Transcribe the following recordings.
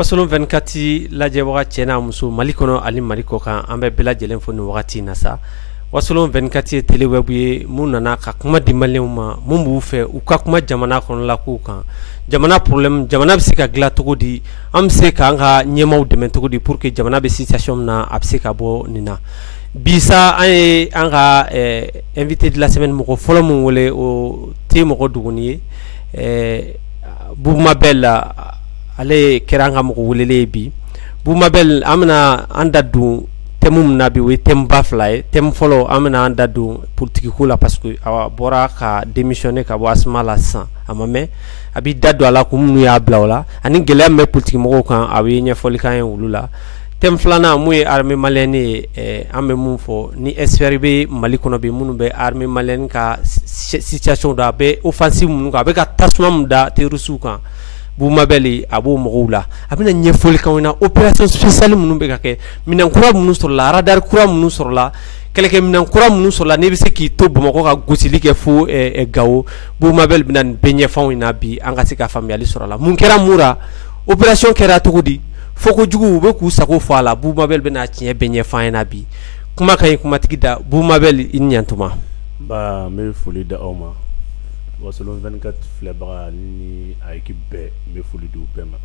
wasolon 24 lajɛbaga cɛna muso Mali kɔnɔ ani Mali kɔ kan an bɛ bɛɛ lajɛlen fo nin wagati na sa. wasolon 24 ye télé web ye mun nana ka kuma di maliyɛnw ma mun b'u fɛ u ka kuma jamana kɔnɔla kow kan. Jamana problème jamana bɛ se ka dilan cogo di, an bɛ se k'an ka ɲɛmaaw dɛmɛ cogo di pour que jamana bɛ situation min na a bɛ se ka bɔ nin na. Bisa an ye an ka invité de la semaine mɔgɔ fɔlɔ mun wele o tɛ mɔgɔ duguni ye Bubumabel ale kɛra an ka mɔgɔ welelen ye bi. Bubumabel an bɛna an da don thème min na bi o ye thème ba fila ye. Thème fɔlɔ an bɛna an da don politique ko la parce que a bɔra ka démissionner ka bɔ Asma la sisan a ma mɛn a b'i da don a la kun minnu y'a bila o la ani gɛlɛya min bɛ politique mɔgɔw kan a bɛ ɲɛfɔli k'an ye olu la. Thème filanan mun ye armée malienne ye an bɛ mun fɔ ni expert bɛ Mali kɔnɔ bi minnu bɛ armée malienne ka situation dɔn a bɛ offensive minnu kan a bɛ ka tasuma min da terroriste kan. Bubumabel a b'o mɔgɔw la a bɛna ɲɛfɔli k'anw na opération spéciale minnu bɛ ka kɛ minɛn kura minnu sɔrɔla radar kura minnu sɔrɔla kɛlɛkɛminɛn kura minnu sɔrɔla n'i bɛ se k'i to Bamakɔ ka gosili kɛ fo Gawo Bubumabel bɛna nin bɛɛ ɲɛfɔ anw ɲɛna bi an ka se ka faamuyali sɔrɔ a la mun kɛra mun ra opération kɛra cogo di fo kojugu u bɛ k'u sago fɔ a la Bubumabel bɛna tiɲɛ bɛɛ ɲɛfɔ an ɲɛna bi kuma ka ɲi kumatigi da Bubumabel i ni ɲantuma. Ba n bɛ foli da aw ma wasolon 24 filɛbaga ni a équipe bɛɛ n bɛ foli di u bɛɛ ma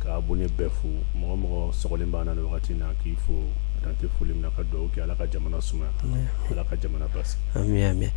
ka abonné bɛɛ fo mɔgɔ mɔgɔ sɔgɔlen b'an na nin wagati na k'i fo dante foli min na ka dugawu kɛ Ala ka jamana sumaya Ala ka jamana basigi. Ami ami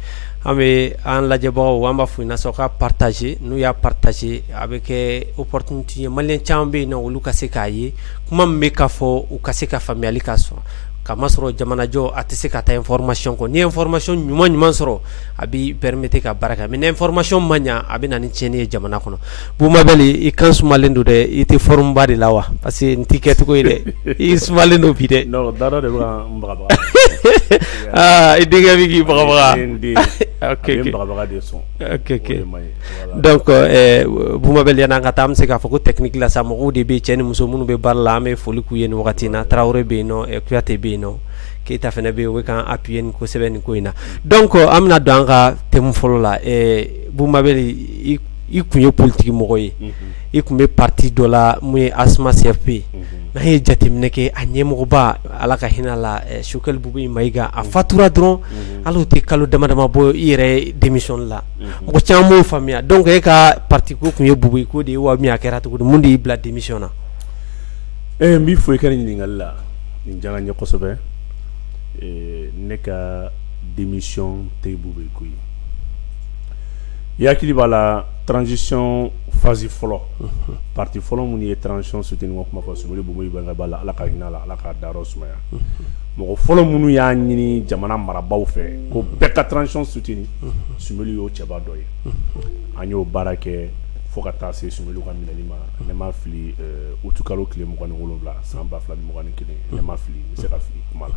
an bɛ an lajɛbagaw an b'a fɔ i na sɔn ka partager n'u y'a partager a bɛ kɛ opportunité ye maliyɛn caman bɛ yen nɔ olu ka se k'a ye kuma min bɛ ka fɔ u ka se ka faamuyali ka sɔrɔ kamasɔrɔ jamanajɔ a tɛ se ka taa information kɔ ni information ɲuman ɲuman sɔrɔ a b'i permettre ka baara kɛ mais ni information ma ɲa a bɛ na ni tiɲɛni ye jamana kɔnɔ. Bubumabel i kan sumalen don dɛ i tɛ forum ba de la wa parce que n t'i kɛ cogo ye dɛ i sumalen don bi dɛ. Non dara de bɛ ka n bagabaga. I denkɛ bɛ k'i bagabaga. Ok ok bagabaga de sɔn. Ok ok donc Bubumabel yan'an ka taa an bɛ se k'a fɔ ko technique la sa mɔgɔw de bɛ cɛ ni muso minnu bɛ baara la an bɛ foli k'u ye nin wagati in na Tarawele bɛ yen nɔ Kuyate bɛ yen nɔ Keita fana bɛ yen o bɛ k'an appuyer nin kosɛbɛ nin ko in na donc an bɛna don an ka thème fɔlɔ la Bubumabel i kun ye politique mɔgɔ ye i kun bɛ parti dɔ la mun ye Asma CFP n'an ye jateminɛ kɛ a ɲɛmɔgɔba Ala ka hinɛ a la Sukɛli Bubu Mayiga a fatura dɔrɔn hali o tɛ kalo dama dama bɔ i yɛrɛ démission la mɔgɔ caman m'o faamuya donc e ka parti ko kun ye Bubu ko de ye wa min a kɛra cogo di mun de y'i bila démission na. N b'i fo i ka nin ɲininkali la nin diyara n ye kosɛbɛ ne ka démission tɛ Bubu ko ye i hakili b'a la transition phase fɔlɔ parti fɔlɔ minnu ye transition soutenir kuma fɔ Sumaworo Bubu b'a la Ala ka hinɛ a la Ala ka dayɔrɔ sumaya mɔgɔ fɔlɔ minnu y'a ɲini jamana marabaaw fɛ ko bɛɛ ka transition soutenir Sumaworo y'o cɛba dɔ ye an y'o baara kɛ fo ka taa se Sumaworo ka minɛli ma ne ma fili utu kalo tile 27 san 2021 ne ma fili n bɛ se ka fili kuma la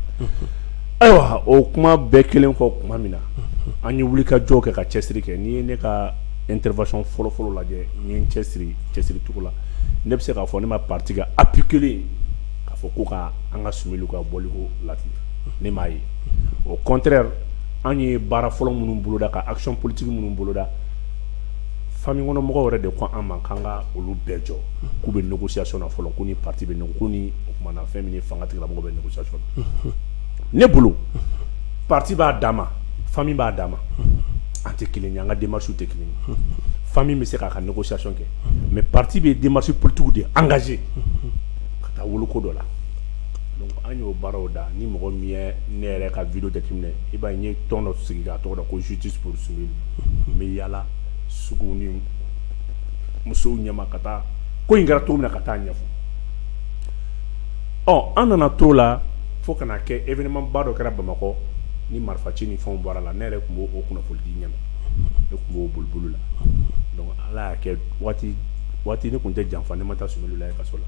ayiwa o kuma bɛɛ kelen kɔ kuma min na an ye wuli ka jɔ kɛ ka cɛsiri kɛ n'i ye ne ka intervention fɔlɔ lajɛ n ye n cɛsiri cogo la ne bɛ se k'a fɔ ne ma parti ka appui kelen k'a fɔ ko ka an ka Sumaworo ka bɔliko latigɛ ne m'a ye au contraire an ye baara fɔlɔ minnu boloda ka action politique minnu boloda famille kɔnɔ mɔgɔw yɛrɛ de ko an ma k'an ka olu bɛɛ jɔ k'u bɛ négociation na fɔlɔ ko ni parti bɛ ko ni o kumana fɛn min ye fanga tigilamɔgɔw bɛ négociation na ne bolo parti b'a d'a ma famille b'a d'a ma an tɛ kelen ye an ka démarche tɛ kelen ye famille bɛ se k'a ka négociation kɛ mais parti bɛ démarche politique de engagé ka taa woloko dɔ la donc an y'o baaraw da ni mɔgɔ min ye ne yɛrɛ ka vidéo jateminɛ i b'a ye n ye tɔn dɔ sigi k'a tɔgɔ da ko justice pour Sumaworo n bɛ yaala suguw ni musow ɲɛma ka taa ko in kɛra cogo min na ka taa ɲɛfɔ an nana t'o la fo ka na kɛ événement ba dɔ kɛra Bamakɔ ni marifaci ni fɛnw bɔra la ne yɛrɛ tun b'o kunnafoni di ɲɛma ne tun b'o bolibolo la donc Ala y'a kɛ waati ne tun tɛ janfa ne ma taa Sumaworo la kaso la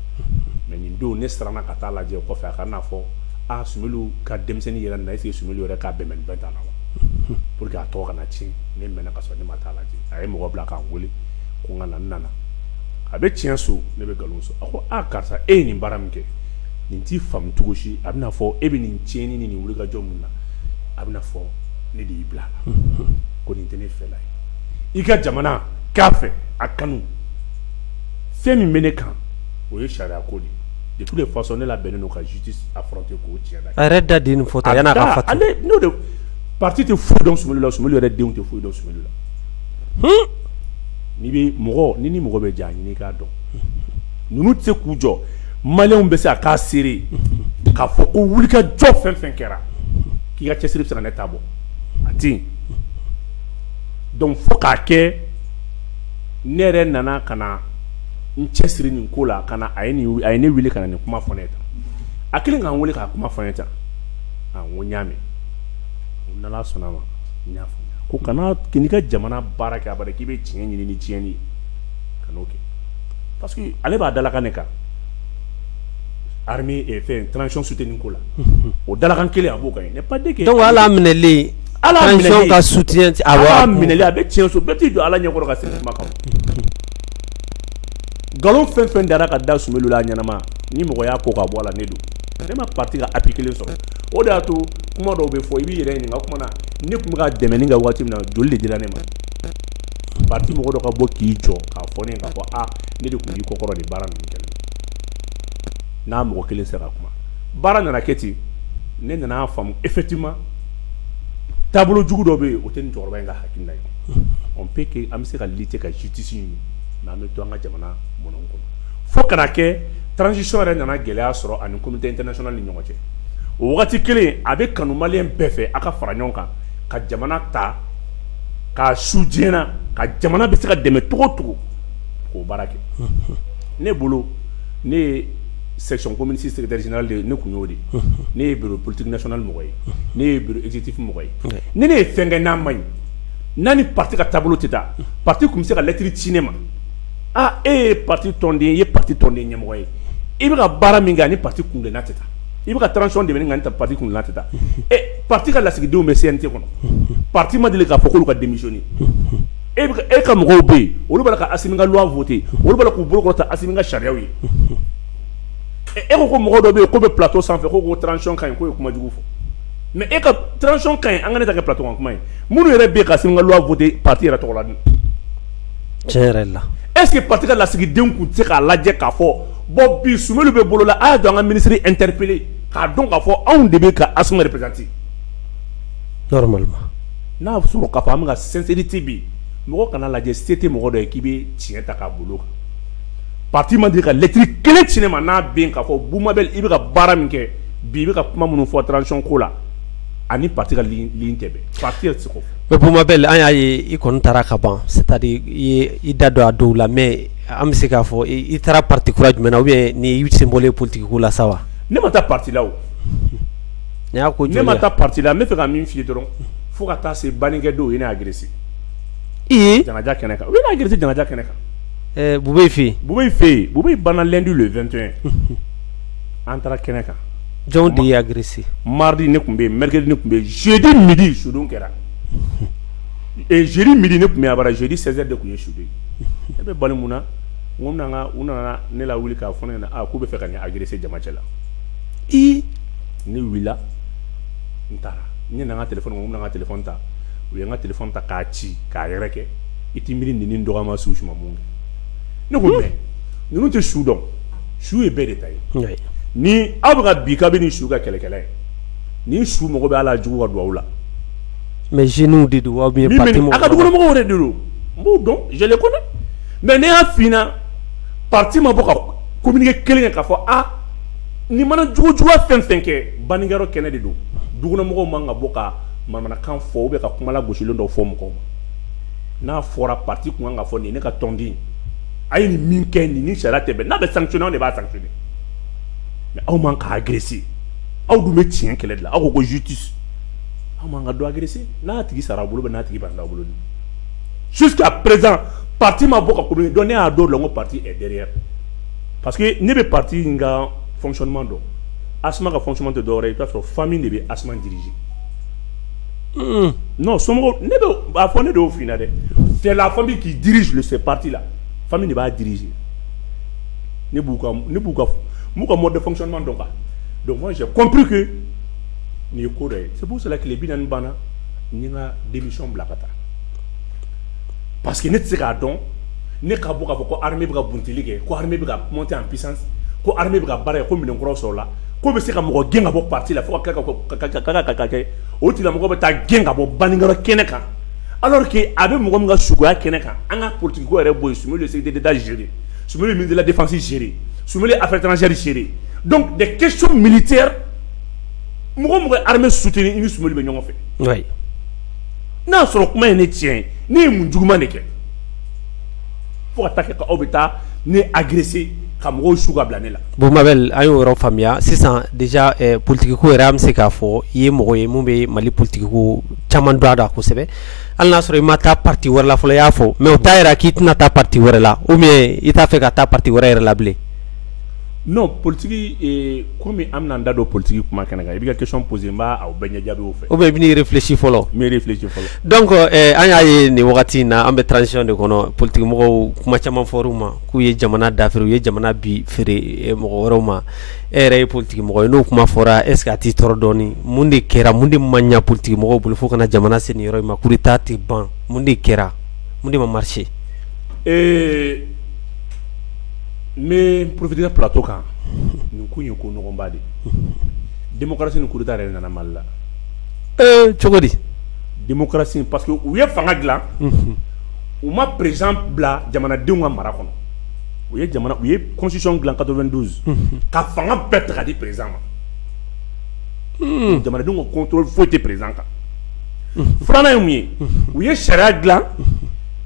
mais nin don ne siranna ka taa lajɛ o kɔfɛ a ka n'a fɔ Sumaworo ka denmisɛnnin yɛrɛ na est-ce que Sumaworo yɛrɛ k'a bɛn bɛn t'a la wa pour que a tɔgɔ kana tiɲɛ ne mɛnna ka sɔrɔ ne ma taa lajɛ a ye mɔgɔ bila k'an wele ko n ka na n nana a bɛ tiɲɛ so ne bɛ nkalon so a ko karisa e ye nin baara min kɛ nin t'i faamu cogo si a bɛna fɔ e bɛ nin tiɲɛni ni nin wulikajɔ mun na a bɛna fɔ ne de y'i bila a la ko nin tɛ ne fɛla ye i ka jamana k'a fɛ a kanu fɛn min bɛ ne kan o ye charia ko de toutes les façons ne la bɛnnen don ka justice affronter k'o tiɲɛ na. a yɛrɛ da di nin fɔ ta yan'a ka fatu. ale n'o de parti tɛ foyi dɔn Sumaworo la Sumaworo yɛrɛ denw tɛ foyi dɔn Sumaworo la. n'i bɛ mɔgɔ ni mɔgɔ bɛ ja ɲini k'a dɔn ninnu tɛ se k'u jɔ maliyɛnw bɛ se a k'a seere k'a fɔ ko wulikajɔ fɛn fɛn kɛra k'i ka cɛsiri bɛ se ka ne ta bɔ a tɛ yen donc fo k'a kɛ ne yɛrɛ nana ka na n cɛsiri nin ko la ka na a ye ne wele ka na nin kuma fɔ ne ye tan a kelen k'an wele k'a kuma fɔ ne ye tan n ko n y'a mɛn n'Ala sɔnna a ma n y'a faamuya ko kana n'i ka jamana baara kɛ a bari k'i bɛ tiɲɛ ɲini ni tiɲɛni ye ka n'o kɛ parce que ale b'a dalakan ne kan armée fɛn transition soutenue ko la o dalakan kelen a b'o kan ye n'est pas dit que donc ala minɛlen transition ka soutien ala minɛlen a bɛ tiɲɛ so bɛɛ t'i jɔ ala ɲɛkɔrɔ ka segin kuma kan nkalon fɛn fɛn dara ka da Sumaworo la ɲɛnama ni mɔgɔ y'a ko ka bɔ a la ne don ne ma parti ka appui kelen sɔrɔ o de y'a to kuma dɔw bɛ fɔ i b'i yɛrɛ ɲininka kuma na ne tun bɛ ka dɛmɛ ni ka waati min na joli de dira ne ma parti mɔgɔ dɔ ka bɔ k'i jɔ k'a fɔ ne k'a fɔ ne de tun b'i kɔkɔrɔ de baara ninnu kɛlɛ n'a mɔgɔ kelen sera ka kuma baara nana kɛ ten ne nana faamu effectivement taabolo jugu dɔ bɛ yen o tɛ nin cɛkɔrɔba in ka hakilina ye on peut que an bɛ se ka lutter ka justice ɲini mais an bɛ to an ka jamana mɔnɛw kɔnɔ fo kana kɛ transition yɛrɛ nana gɛlɛya sɔrɔ ani communauté internationale ni ɲɔgɔn cɛ o wagati kelen a bɛ kanu maliyɛn bɛɛ fɛ a ka fara ɲɔgɔn kan ka jamana ta k'a su diɲɛ na ka jamana bɛ se ka dɛmɛ cogo o cogo k'o baara kɛ ne bolo ne ye section communiste secrétaire général de ne kun y'o de ne ye bureau politique national mɔgɔ ye ne ye bureau exécutif mɔgɔ ye ni ne ye fɛn kɛ n'a man ɲi n'a ni parti ka taabolo tɛ taa parti kun bɛ se ka lettre ci ne ma e ye parti tɔnden ye i ye parti tɔnden ɲɛmɔgɔ ye i bɛ ka baara min kɛ ani parti kungilenna tɛ taa i bɛ ka transition dɛmɛ ni nka ni parti kungilenna tɛ taa parti ka lasigidenw bɛ CNT kɔnɔ parti ma deli k'a fɔ k'olu ka démissionner e ka mɔgɔw bɛ yen olu b'a la ka Assimi ka loi voter olu b'a la k'u bolo kɔrɔta Assimi ka sariyaw ye e ko mɔgɔ dɔ bɛ yen ko bɛ plateau sanfɛ ko transition ka ɲi k'o ye kuma jugu fɔ mais e ka transition ka ɲi an ka ne ta kɛ plateau kan kuma ye minnu yɛrɛ bɛ yen ka Assimi ka loi voter parti yɛrɛ tɔgɔ la dun tiɲɛ yɛrɛ la est-ce que parti ka lasigidenw kun tɛ se k'a lajɛ k'a fɔ bon bi Sumaworo bɛ bolo la a y'a jɔ an ka ministre interpellé k'a dɔn k'a fɔ anw de bɛ ka Assimi représenter normalement n'a sɔrɔ k'a fɔ an bɛ ka sincérité bi mɔgɔ kana lajɛ se tɛ mɔgɔ dɔ ye k'i bɛ tiɲɛ ta k'a bolo kan parti ma deli ka lettre kelen ci ne ma n'a bɛ yen k'a fɔ Boumabel i bɛ ka baara min kɛ bi i bɛ ka kuma minnu fɔ transition ko la ani parti ka ligne tɛ bɛn parti yɛrɛ tɛ se k'o fɔ. mais Boumabel an y'a ye i kɔni taara ka ban c'est-à-dire i da don a dɔw la mais an bɛ se k'a fɔ i taara parti kura jumɛn na ou bien ni i sen bɔlen politique ko la sa wa. ne ma taa parti la o. ne y'a ko joli ne ma taa parti la n bɛ fɛ ka min f'i ye dɔrɔn fo ka taa se bannikɛ don o ye ne agressé. janaja kɛnɛ kan o ye ne agressé janaja kɛnɛ kan. Bubé fɛ yen. Bubé fɛ yen Bubé banna lundi le 21 an taara kɛnɛ kan. jɔnw de ye agressé. mardi ne tun bɛ yen mercredi ne tun bɛ yen jeudi midi sudon kɛra jeudi midi ne tun bɛ yen a bara jeudi 16h de tun ye sudon ye ne bɛ bali mun na n ko u nana ne la wuli k'a fɔ ne ɲɛna k'u bɛ fɛ ka ne agressé jamacɛ la ne wulila n taara n ye n ka téléphone n bɛna n ka téléphone ta u ye n ka téléphone ta k'a ci k'a yɛrɛ kɛ i t'i miiri nin dɔgɔma su suma mun kɛ ne ko mɛ ninnu tɛ su dɔn su ye bɛɛ de ta ye ni aw bɛ ka bi k'a bɛ nin su ka kɛlɛkɛla ye ni su mago bɛ ala jugu ka don aw la mais jeunes de don aw bɛ parti mɔgɔw a ka dugukɔnɔmɔgɔw de don n b'o dɔn je les connais mais ne y'a f'i ɲɛna parti ma bɔ ka communiqué kelen kɛ k'a fɔ ni mana jugujuguya fɛn fɛn kɛ bannikɛyɔrɔ kɛnɛ de don dugukɔnɔmɔgɔw man ka bɔ ka manamanakan fɔ ou bien ka kuma lagosilen dɔ fɔ mɔgɔw ma n'a fɔra parti kun kan ka fɔ nin ne ka tɔnden a ye nin min kɛ nin ni sariya tɛ bɛn n'a bɛ sanctionner anw de b'a sanctionner mais aw man ka agresser aw dun bɛ tiɲɛ kɛlɛ de la aw ko justice aw man ka dɔ agresser n'a tigi sara aw bolo n'a tigi ban aw bolo jusqu'à présent parti ma bɔ ka communiquer donc ne y'a dɔn n ko parti est derrière parce que ne bɛ parti in ka fonctionnement dɔn Assimi ka fonctionnement tɛ dɔwɛrɛ ye i b'a sɔrɔ famille de bɛ Assimi diriger non somɔgɔw ne bɛ a fɔ ne de y'o f'i ɲɛna dɛ c'est la famille qui dirige ce parti là famille de b'a diriger ne b'u ka mode de fonctionnement dɔn quoi donc moi j'ai compris que nin ye ko dɔ ye c'est pour cela que tile 40 banna n ye n ka démission bila ka taa parce que ne tɛ se k'a dɔn ne ka bɔ k'a fɔ ko armée bɛ ka buntili kɛ ko armée bɛ ka monter en puissance ko armée bɛ ka baara kɛ ko minɛnkuraw sɔrɔ la ko bɛ se ka mɔgɔ gɛn ka bɔ parti la fo ka kɛ o tigilamɔgɔ bɛ taa gɛn ka bɔ baninkɔrɔ kɛnɛ kan alors que a bɛ mɔgɔ min ka suguya kɛnɛ kan an ka politique ko yɛrɛ bɔ yen Soumaïla secrétaire d'État géré Soumaïla ministre de la défense géré Soumaïla affaires étrangères géré donc des questions militaires mɔgɔ mɔgɔ armée soutenir i ni Soumaïla bɛ ɲɔgɔn fɛ oui n'a sɔrɔ kuma ye ne tiɲɛ ye ne ye mun juguman de kɛ fo ka taa kɛ aw bɛ taa ne agresser ka mɔgɔw su ka bila ne la bon Mabel an y'o yɔrɔ faamuya sisan déjà politique ko yɛrɛ an bɛ se k'a fɔ i ye mɔgɔ ye mun bɛ Mali politique ko caman dɔn a la kosɛbɛ hali n'a sɔrɔ i ma taa parti wɛrɛ la fɔlɔ i y'a fɔ mais o t'a yira k'i tɛna taa parti wɛrɛ la ou bien i t'a fɛ ka taa parti wɛrɛ yɛrɛ la bilen non politique comme an bɛna n da don politique kuma kɛnɛ kan i bɛ ka question poser n b'a aw bɛɛ ɲɛ jaabi o fɛ ou bien i bɛ n'i réfléchir fɔlɔ n bɛ réfléchir fɔlɔ donc an y'a ye nin wagati in na an bɛ transition de kɔnɔ politique mɔgɔw kuma caman fɔr'u ma k'u ye jamana dafere u ye jamana bi feere mɔgɔ wɛrɛw ma e yɛrɛ ye politique mɔgɔ ye n'o kuma fɔra est ce que a t'i tɔɔrɔ dɔɔni mun de kɛra mun de ma ɲa politique mɔgɔw bolo fo kana jamana se nin yɔrɔ in ma coup d'état tɛ ban mun de kɛra mun de ma marché mais profiter ka plateau kan nin ko in ye ko nɔgɔnba de démocratie ni coup d'état yɛrɛ nana Mali la cogo di démocratie parce que u ye fanga dilan u ma président bila jamanadenw ka mara kɔnɔ u ye constitution dilan 92 ka fanga bɛɛ ta ka di président ma jamanadenw ka contrôle foyi tɛ président kan filanan ye mun ye u ye sariya dilan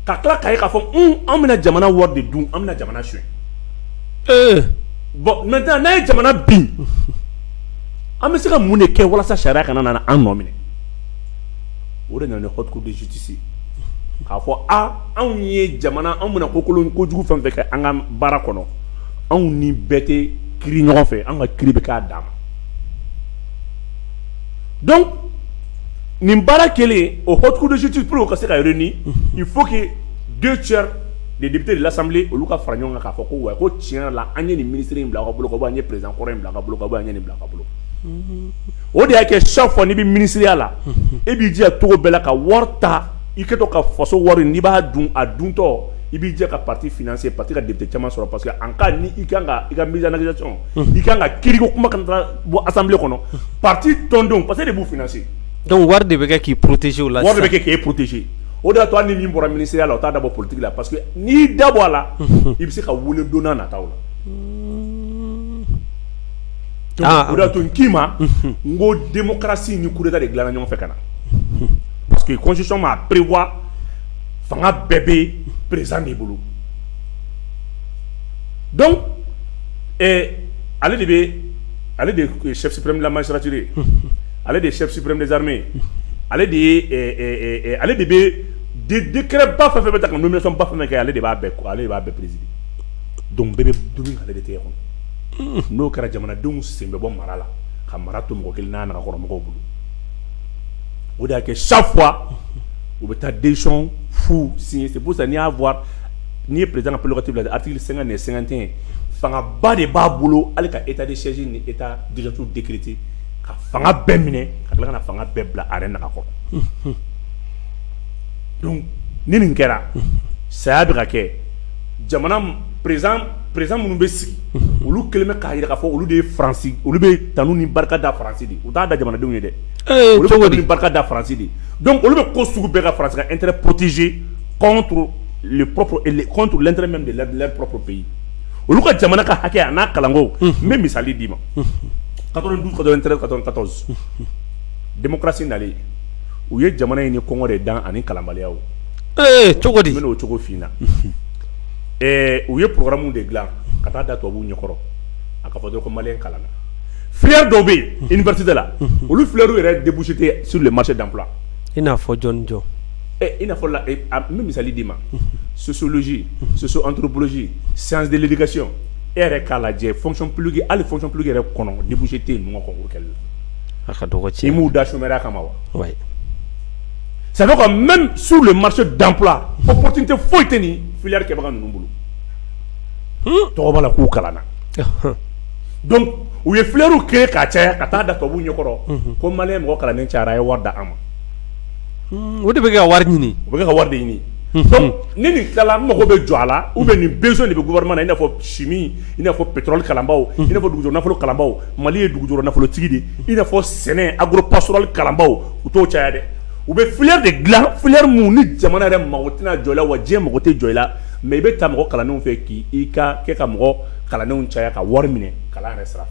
ka tila k'a ye k'a fɔ an bɛna jamana wari de dun an bɛna jamana suɲɛ bon maintenant n'a ye jamana bin an bɛ se ka mun de kɛ walasa sariya kana na an nɔ minɛ o de nana ni haute cour de justice k'a fɔ anw ye jamana an bɛna kojugu fɛn fɛn kɛ an ka baara kɔnɔ anw ni bɛɛ tɛ kiiri ɲɔgɔn fɛ an ka kiiri bɛ k'a dan ma donc nin baara kɛlen o haute cour de justice pour ka se ka réunir il faut que 2/3 des députés de l'Assemblée olu ka fara ɲɔgɔn kan k'a fɔ ko wa ko tiɲɛ la an ye nin ministre in bila ka bolo ka bɔ an ye président kɔrɔ in bila ka bolo ka bɔ an ye nin bila ka bolo o de y'a kɛ chaque fois n'i bɛ ministériya la e b'i jija cogo bɛɛ la ka wari ta i kɛ to ka faso wari n'i b'a dun a duntɔ i b'i jija ka parti financer parti ka député caman sɔrɔ parce que en cas ni i kan ka i ka mise en accusation i kan ka kiiriko kuma kana taa bɔ assemblée kɔnɔ parti tɔndenw parce que de b'u financer donc wari de bɛ kɛ k'i protéger o la wari de bɛ kɛ k'e protéger o de y'a to hali ni min bɔra ministériya la o t'a dabɔ politique la parce que n'i dabɔ a la i bɛ se ka wele don n'a nataw la o de y'a to n k'i ma n ko démocratie ni coup d'état de dilanna ɲɔgɔn fɛ ka na parce que constitution m'a prévoir fanga bɛɛ bɛ président de bolo donc ale de chef suprême de la magistrature ale de chef suprême des armées ale de bɛ décret ba fɛn fɛn bɛ ta ka nomination ba fɛn fɛn kɛ ale de b'a bɛɛ présider donc bɛɛ bɛ dumuni k'ale de tɛgɛ kɔnɔ n'o kɛra jamanadenw sen bɛ bɔ mara la ka mara to mɔgɔ kelen n'a nagakɔrɔmɔgɔw bolo o de y'a kɛ chaque fois u bɛ taa décision fu signer c'est pour ça n'i y'a voir n'i ye président ka prérogative lajɛ article 50 et 51 fangaba de b'a bolo hali ka état de siège ni état d'urgence décrété ka fanga bɛɛ minɛ ka tila ka na fanga bɛɛ bila a yɛrɛ nagakɔrɔ donc ni nin kɛra saya bɛ ka kɛ jamana président minnu bɛ sigi olu kelen bɛ k'a jira k'a fɔ olu de ye faransi olu bɛ tanu ni barika da faransi de u t'a da jamanadenw ye dɛ olu bɛ tanu ni barika da faransi de donc olu bɛ ko sugu bɛɛ ka faransi ka intérêt protégé contre l'intérêt même de leur propre pays olu ka jamana ka hakɛ a n'a kalanko n bɛ misali d'i ma 92 93 94 démocratie nalen u ye jamana in ni kɔngɔ de dan ani kalanbaliya o cogo di n bɛn'o cogo f'i na u ye programme de dilan ka taa da tubabuw ɲɛkɔrɔ a ka fɔ dɔrɔn ko maliyɛn kalanna filière dɔw bɛ yen université la olu filière yɛrɛ débouché tɛ sur le marché d'emploi i n'a fɔ jɔni jɔ i n'a fɔ la n bɛ misali d'i ma sociologie socio-anthropologie sciences de l'éducation e yɛrɛ k'a lajɛ fonction publique hali fonction publique yɛrɛ kɔnɔ débouché tɛ yen nɔ concours kɛli la a ka dɔgɔ tiɲɛ i m'u da chômeur kama wa ouais ça veut dire que même sur le marché d'emploi opportunité foyi tɛ nin filière kɛbaga ninnu bolo tɔgɔ b'a la k'u kalanna donc u ye filière créé k'a caya ka taa da tubabuw ɲɛkɔrɔ ko maliyɛn mɔgɔ kalannen cayara a ye wari da an ma o de bɛ kɛ ka wari ɲini u bɛ kɛ ka wari de ɲini Donc ni nin tilala mago bɛ jɔ a la ou bien nin besoin de bɛ gouvernement na i n'a fɔ chimie i n'a fɔ pétrole kalanbaw i n'a fɔ dugujɔ nafolo kalanbaw Mali ye dugujɔ nafolotigi de i n'a fɔ sɛnɛ agropastoral kalanbaw u t'o caya dɛ u bɛ filière de dilan filière mun ni jamana yɛrɛ mago tɛna jɔ i la wa diɲɛ mago tɛ jɔ i la mais i bɛ taa mɔgɔ kalannenw fɛ k'i kɛ ka mɔgɔ kalannenw caya ka wari minɛ kalan yɛrɛ sira fɛ.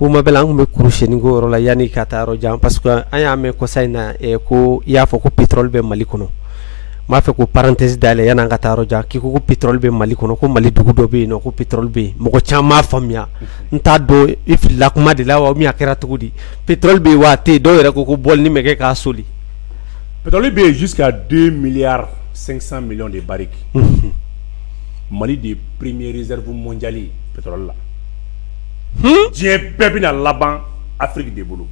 Buma bela an be kuruseni ko yɔrɔ la yani ka taa yɔrɔ jan parce que an y'a mɛn kɔsa in na ko i y'a fɔ ko pétrole bɛ Mali kɔnɔ m'a fɛ ko parenthèse dayɛlɛ yani an ka taa yɔrɔ jan k'i ko pétrole bɛ Mali kɔnɔ ko Mali dugu dɔ bɛ yen nɔ ko pétrole bɛ yen mɔgɔ caman m'a faamuya n t'a dɔn i filila kuma de la wa min a kɛra cogo di pétrole bɛ yen wa a tɛ yen dɔw yɛrɛ ko bɔli bɛ kɛ k'a soli. Pétrole bɛ yen jusqu'à 2 milliards 500 millions de barriques. Mali de premier réserve mondiale pétrole la. Diɲɛ bɛɛ bɛna laban Afrique de bolo.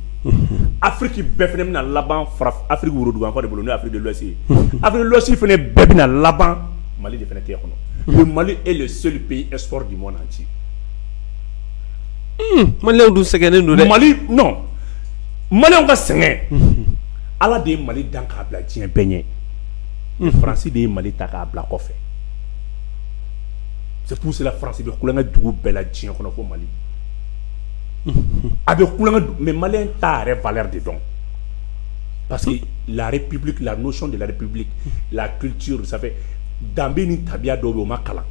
Afrique bɛɛ fɛnɛ bɛna laban Afrique woroduguyanfan de bolo n'o ye Afrique de l'Ouest ye. Afrique de l'Ouest fɛnɛ bɛɛ bɛna laban Mali de fɛnɛ tɛ kɔnɔ. Le Mali est le seul pays export du monde entier. Maliyɛnw dun sɛgɛnnen don dɛ. Mali non Maliyɛnw ka sɛgɛn Ala de ye Mali dan k'a bila diɲɛ bɛɛ ɲɛ. France de ye Mali ta k'a bila kɔfɛ. C'est pour cela France bɛ kulonkɛ dugu bɛɛ la diɲɛ kɔnɔ fo Mali. A bɛ kulonkɛ mais Maliyɛn t'a yɛrɛ valeur de dɔn. Parce que la République, la notion de la République, la culture, ça fait danbe ni tabiya dɔw bɛ o ma kalan.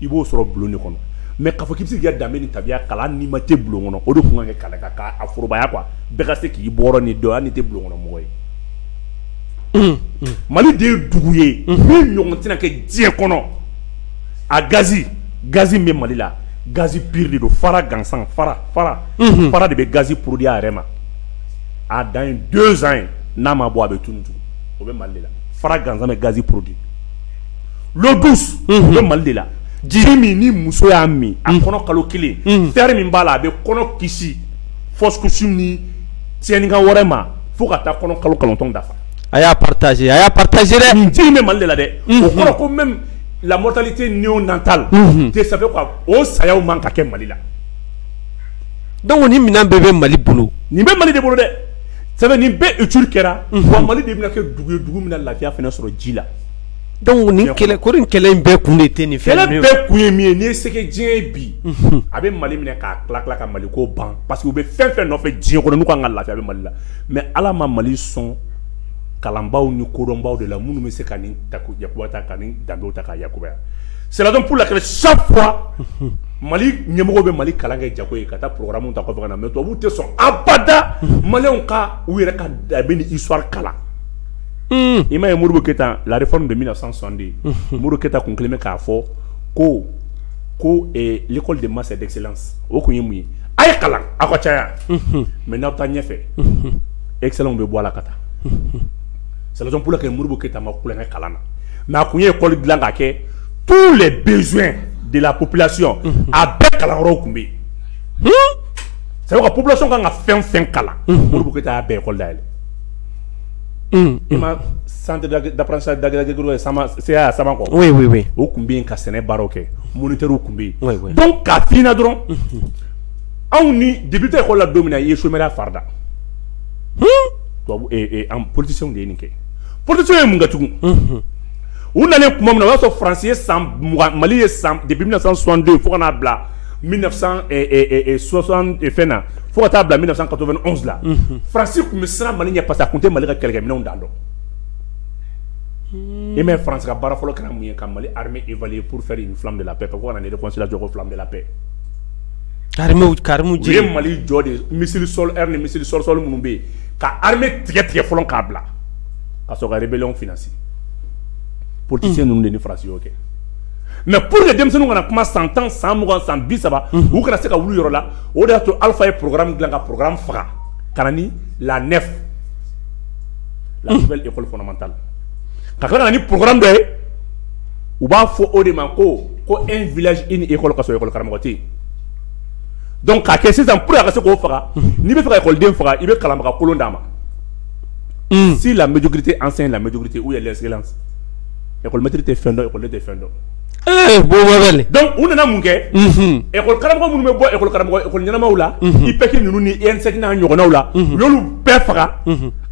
I b'o sɔrɔ bulon de kɔnɔ. Mais k'a fɔ k'i bɛ se k'i ka danbe ni tabiya kalan n'i ma tɛ bulon kɔnɔ o de kun kan kɛ kalan k'a forobaya quoi bɛɛ ka se k'i bɔrɔ ni dɔn hali n'i tɛ bulon kɔnɔ mɔgɔ ye. Mali de ye dugu ye min ɲɔgɔn tɛna kɛ diɲɛ kɔnɔ a gazi min bɛ Mali la gazi pire de don fara gansan fara de bɛ gazi produit a yɛrɛ ma a dan ye 2 ans n'a ma bɔ a bɛ tunu o bɛ Mali de la fara gansan bɛ gazi produit l'eau douce o bɛ Mali de la ji min ni muso y'a min a kɔnɔ kalo 1 fer min b'a la a bɛ kɔnɔ kisi foscosim ni tiɲɛnikan wɛrɛ ma fo ka taa kɔnɔ kalo 9 dafa. A y'a partagé dɛ. Ji bɛ Mali de la dɛ o kɔrɔ ko même la mortalité néonatale ça fait quoi o sayaw man ka kɛ Mali la. Donc ni minɛn bɛɛ bɛ Mali bolo. Nin bɛ Mali de bolo dɛ ça fait nin bɛɛ étude kɛra wa Mali de bɛna kɛ dugu ye dugu min na lafiya fɛnɛ sɔrɔ ji la. Donc nin kɛlɛ in bɛɛ kun de tɛ nin fɛn ninnu ye. Kɛlɛ bɛɛ kun ye min ye n'i ye se kɛ diɲɛ bi a bɛ Mali minɛ k'a tila ka Mali ko ban parce que u bɛ fɛn fɛn nɔfɛ diɲɛ kɔnɔ n'u kan ka lafiya bɛ Mali la mais Ala ma Mali sɔn kalanbaw ni kodɔnbaw de la minnu bɛ se ka nin yakuba ta ka nin danbew ta k'a yakubaya. C'est la raison pour laquelle chaque fois Mali ɲɛmɔgɔw bɛ Mali kalan kɛ jago ye ka taa programme ta kɔfɛ ka na mais tubabuw tɛ sɔn abada Maliyɛnw ka u yɛrɛ ka danbe ni histoire kalan. I m'a ye Modibo Keyita la réforme de 1962 Modibo Keyita kun kelen bɛ k'a fɔ ko l'école de masse et d'excellence o kun ye mun ye a ye kalan a ka caya mais n'aw taa ɲɛfɛ excellence bɛ bɔ a la ka taa. C'est la raison pour laquelle Modibo Keyita ma kulonkɛ kalan na mais a kun ye école dilan k'a kɛ tous les besoins de la population a bɛɛ kalanyɔrɔw kun bɛ yen. C'est vrai que la population kan ka fɛn kalan Modibo Keyita y'a bɛɛ école dayɛlɛ. I ma centre d'apprentissage d'agriculture CA Sama kɔ. Oui. O kun bɛ yen ka sɛnɛ baaraw kɛ moniteurs kun bɛ yen. Donc k'a f'i ɲɛna dɔrɔn anw ni débuté école la don min na i ye chômeur farda. Politiciens de ye nin kɛ. Politiciens ye mun kɛ tugun. U nalen kuma min na o y'a sɔrɔ France ye Mali ye depuis 1962 fo ka n'a bila 1960 fɛn na fo ka taa bila 1991 la. France kun bɛ siran Mali ɲɛ parce que a kun tɛ Mali ka kɛlɛkɛminɛnw dan dɔn. Et mais France ka baara fɔlɔ kɛra mun ye ka Mali armée évaluer pour faire une flamme de la paix fo ka na ni réconciliation ko flamme de la paix. Karimu u ye Mali jɔ de missile sol air ni missile sol minnu bɛ yen ka armée tigɛ fɔlɔ k'a bila ka sɔrɔ ka rébellion financer politiciens ninnu de ni France y'o kɛ. Mais pour que denmisɛnninw kana kuma san 10 san 20 san 30 u kana se ka wuli yɔrɔ la o de y'a to Alpha ye programme dilan ka programme faga ka na ni la NEF la nouvelle école fondamentale ka tila ka na ni programme dɔ ye u b'a fɔ o de ma ko un village une école ka sɔrɔ école karamɔgɔ tɛ yen. Donc k'a kɛ sisan pour que a ka se k'o faga n'i bɛ fɛ ka écoleden faga i bɛ kalanbaga kolon d'a ma. Si la médiocrité enseigne la médiocrité ou il y a l'excellence école maîtrise tɛ fɛn dɔn école tɛ fɛn dɔn. Donc u nana mun kɛ école karamɔgɔ minnu bɛ bɔ école ɲɛnamaw la IPEC ninnu ni INSEC n'a ɲɔgɔnnaw la u y'olu bɛɛ faga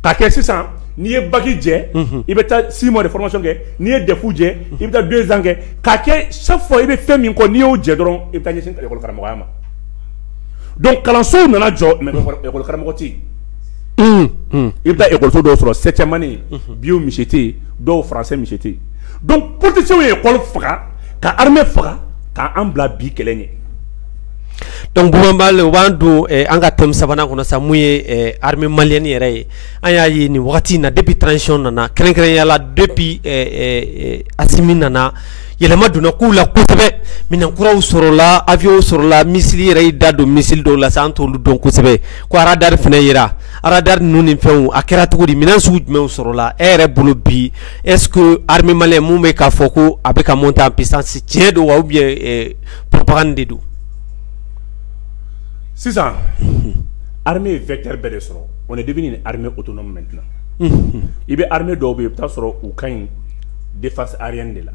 k'a kɛ sisan n'i ye bac jɛ i bɛ taa 6 mois de formation kɛ n'i ye DEF jɛ i bɛ taa 2 ans kɛ k'a kɛ chaque fois i bɛ fɛn min kɔ n'i y'o jɛ dɔrɔn i bɛ taa ɲɛsin école karamɔgɔya ma donc kalansow nana jɔ mais école karamɔgɔ tɛ yen i bɛ taa école dɔw sɔrɔ 7e année bio misi tɛ yen dɔw français misi tɛ yen donc politiciens ye école faga ka armée faga k'an bila bi kɛlɛ ɲɛ. donc Bouba o b'an don an ka thème sabanan kɔnɔ sa mun ye armée malienne yɛrɛ ye an y'a ye nin wagati in na depuis transition nana kɛrɛnkɛrɛnnenya la depuis Assimi nana yɛlɛma donna kow la kosɛbɛ minɛnkuraw sɔrɔla avion sɔrɔla missile yɛrɛ y'i da don missile dɔw la sa an t'olu dɔn kosɛbɛ ko radar fɛnɛ yera radar ninnu ni fɛnw a kɛra cogo di minɛn sugu jumɛnw sɔrɔla e yɛrɛ bolo bi est-ce que armée malienne mun bɛ k'a fɔ ko a bɛ ka monter en puissance tiɲɛ don wa ou bien propagande de don. Sisan armée ye vecteur bɛɛ de sɔrɔ on est devenu une armée autonome maintenant i bɛ armée dɔw bɛ yen i bɛ taa sɔrɔ u ka ɲi défense aérienne de la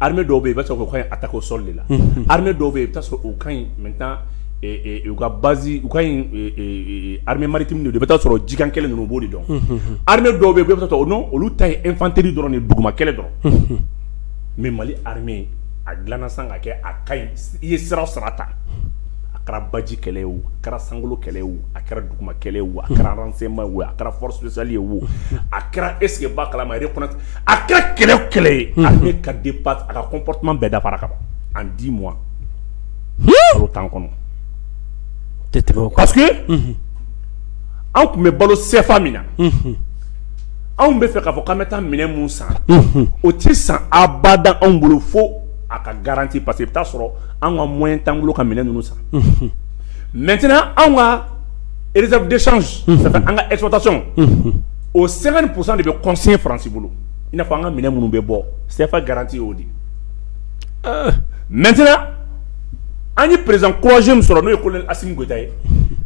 armée dɔw bɛ yen i b'a sɔrɔ u ka ɲi attaque au sol de la armée dɔw bɛ yen i bɛ taa sɔrɔ u ka ɲi maintenant u ka base u ka ɲi armée maritime de don i bɛ taa sɔrɔ jikan kɛlɛ ninnu u b'o de dɔn armée dɔw bɛ yen i bɛ taa sɔrɔ non olu ta ye infanterie dɔrɔn de duguma kɛlɛ dɔrɔn mais Mali armée a dilanna san ka kɛ a ka ɲi i ye sira o sira ta. A kɛra baji kɛlɛ ye o a kɛra sankolo kɛlɛ ye o a kɛra duguma kɛlɛ ye o a kɛra renseignement ye o a kɛra force spéciale ye o a kɛra est-ce que ba kalama reconnaître a kɛra kɛlɛ o kɛlɛ ye armée ka dépasse a ka comportement bɛɛ dafara ka ban en 10 mois kalo 10 kɔnɔ parce que an tun bɛ balo CFA min na anw bɛ fɛ k'a fɔ k'an bɛ taa minɛn mun san o tɛ san abada anw bolo fo a ka garantie parce que i bɛ taa sɔrɔ an ka moyen t'an bolo ka minɛn ninnu san maintenant an ka réserve d'échange ça fait an ka exploitation o 50% de bɛ conseiller France bolo i n'a fɔ an ka minɛn minnu bɛ bɔ CFA garantie y'o de maintenant an ye président courageux min sɔrɔ n'o ye colonel Assimi Goïta ye